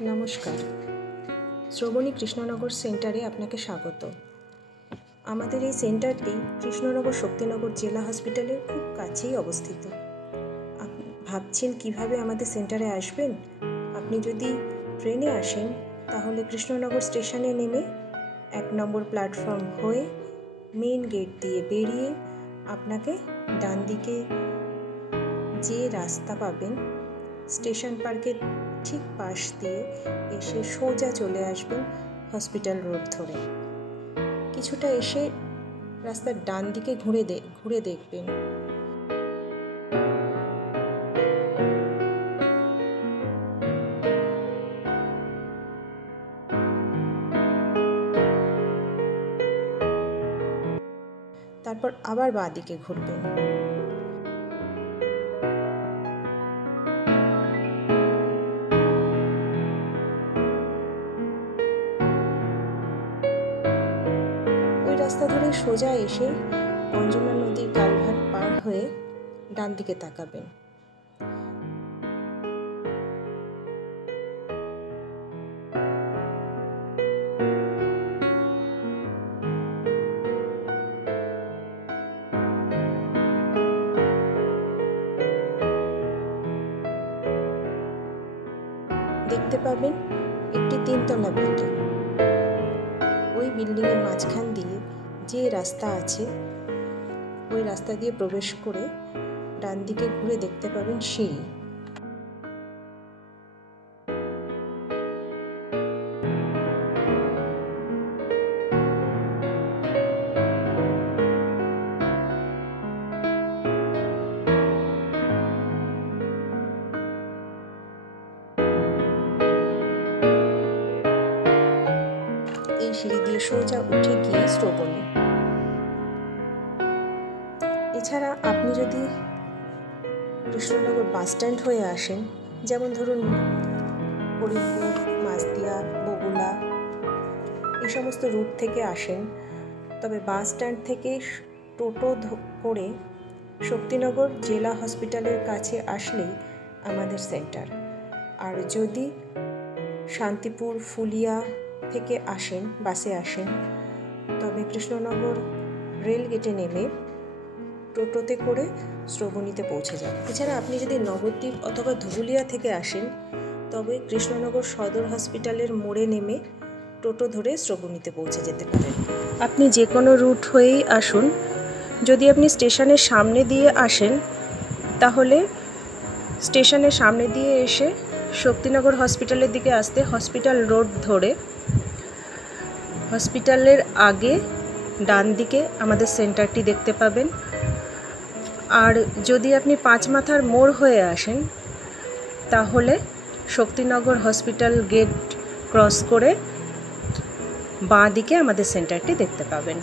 নমস্কার, শ্রবণী কৃষ্ণনগর সেন্টারে আপনাকে স্বাগত। আমাদের এই সেন্টারটি কৃষ্ণনগর শক্তিনগর জেলা হসপিটালের খুব কাছেই অবস্থিত। ভাবছেন কিভাবে আমাদের সেন্টারে আসবেন? আপনি যদি ট্রেনে আসেন তাহলে কৃষ্ণনগর স্টেশনে নেমে 1 নম্বর প্ল্যাটফর্ম হয়ে মেইন গেট দিয়ে বেরিয়ে আপনাকে ডান দিকে যে রাস্তা পাবেন স্টেশন পার্কের ঠিক পাশ দিয়ে এসে সোজা চলে আসবেন হসপিটাল রোড ধরে। কিছুটা এসে রাস্তার ডান দিকে ঘুরে দেখবেন। তারপর আবার বাঁ দিকে ঘুরবেন। ওই রাস্তা ধরে সোজা এসে অঞ্জনা নদীর কালভার্ট পার হয়ে ডান দিকে তাকাবেন। দেখতে পাবেন একটি 3তলা বিল্ডিং। ওই বিল্ডিংয়ের মাঝখান দিয়ে যে রাস্তা আছে ওই রাস্তা দিয়ে প্রবেশ করে ডান দিকে ঘুরে দেখতে পাবেন সিঁড়ি। এই সিঁড়ি দিয়ে সোজা উঠে গিয়ে শ্রবণী। এছাড়া আপনি যদি কৃষ্ণনগর বাস স্ট্যান্ড হয়ে আসেন, যেমন ধরুন হরিপুর, মাসদিয়া, বগুলা এই সমস্ত রুট থেকে আসেন, তবে বাস স্ট্যান্ড থেকে টোটো করে শক্তিনগর জেলা হসপিটালের কাছে আসলেই আমাদের সেন্টার। আর যদি শান্তিপুর, ফুলিয়া থেকে আসেন, বাসে আসেন, তবে কৃষ্ণনগর রেল গেটে নেমে টোটোতে করে শ্রবণীতে পৌঁছে যান। এছাড়া আপনি যদি নবদ্বীপ অথবা ধুবুলিয়া থেকে আসেন তবে কৃষ্ণনগর সদর হসপিটালের মোড়ে নেমে টোটো ধরে শ্রবণীতে পৌঁছে যেতে পারেন। আপনি যে কোনো রুট হয়েই আসুন, যদি আপনি স্টেশনের সামনে দিয়ে আসেন তাহলে স্টেশনের সামনে দিয়ে এসে শক্তিনগর হসপিটালের দিকে আসতে হসপিটাল রোড ধরে হসপিটালের আগে ডান দিকে আমাদের সেন্টারটি দেখতে পাবেন। আর যদি আপনি 5 মাথার মোড় হয়ে আসেন তাহলে শক্তিনগর হসপিটাল গেট ক্রস করে বাঁ দিকে আমাদের সেন্টারটি দেখতে পাবেন।